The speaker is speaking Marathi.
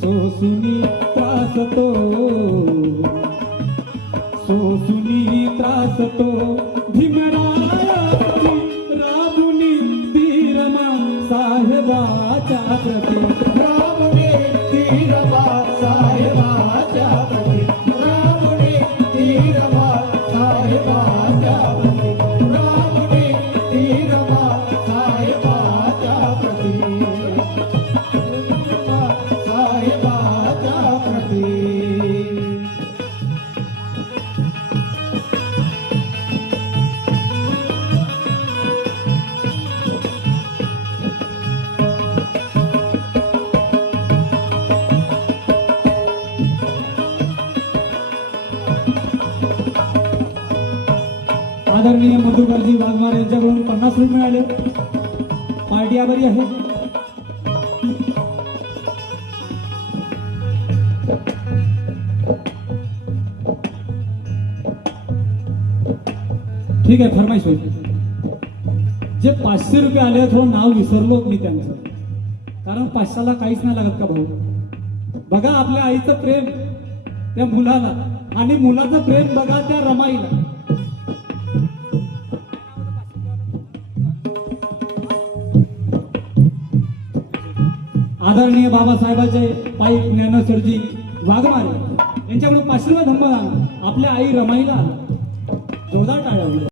सोसुनी त्रास तो, सोसुनी त्रास तो भीमराया रामुनी धीरमा साहेबाच्या प्रती, रामुनी धीरमा साहेबाच्या प्रती, रामुनी धीरमा साहेबाच्या प्रती, रामुनी धीरमा साहेबाच्या प्रती, साहेबाच्या प्रती. आदरणीय मधुकरजी वाघमारे यांच्याकडून 50 रुपये मिळाले. पार्टी आभारी आहे. ठीक आहे, फरमाईश होईल. जे 500 रुपये आले थोडं नाव विसरलो मी त्यांचं, कारण 500ला काहीच नाही लागत का भाऊ. बघा आपल्या आईचं प्रेम त्या मुलाला, आणि मुलाचं प्रेम बघा त्या रमाईला. आदरणीय बाबासाहेबांचे पाईक ज्ञानेश्वरजी वाघमारे यांच्याकडून 500 रुपये धन्यवाद. आपल्या आई रमाईला जोरदार टाळ्या.